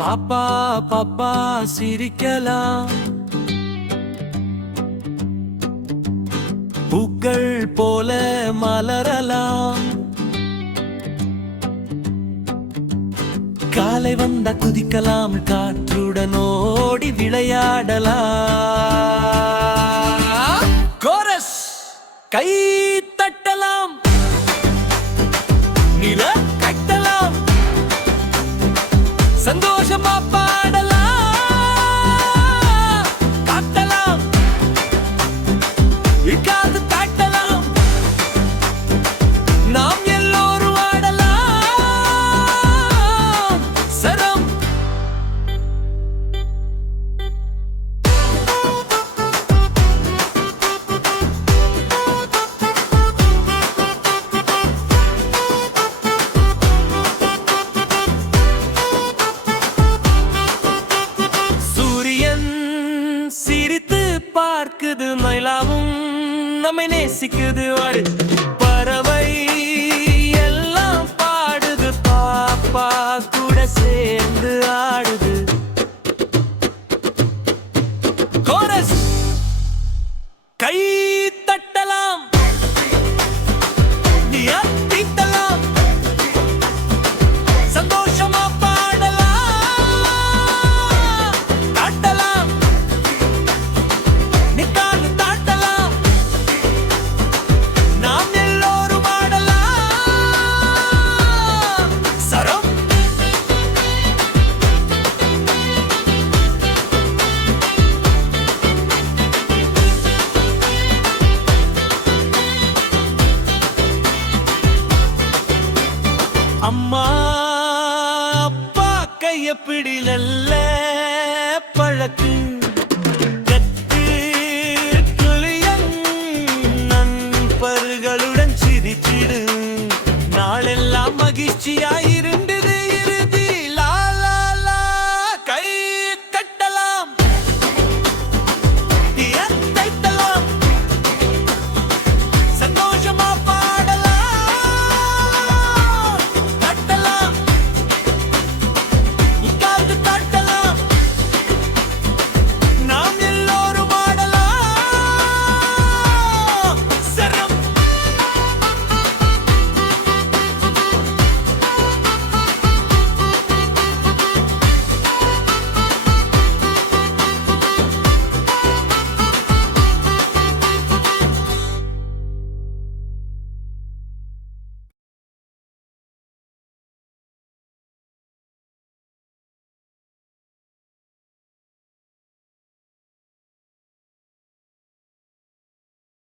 பாப்பா பாப்பா சிரிக்கலாம், பூக்கள் போல மலரலாம், காலை வந்த குதிக்கலாம், காற்றுடன் ஓடி விளையாடலாம். கோரஸ் கை தட்டலாம், நில கட்டலாம், சந்தோஷமா பாடலாம், காட்டலாம், இக்காது காட்டலாம், நாம் எல்லோரும் ஆடலாம். சரம் சிரித்து பார்க்குது, மயிலாவும் நம்மை நேசிக்குது. ஒரு பறவை எல்லாம் பாடுது, பாப்பா கூட சேர்ந்து ஆடுது. கோரஸ் கை தட்டலாம், நீ அத்திட்டலாம், சந்தோஷமா பாடலாம், காட்டலாம், நிக்காது தாட்டலாம், நாம் எல்லோரும் ஆடலாம். சரம் அம்மா அப்பா கைய பிடிலல்ல பழக்கு,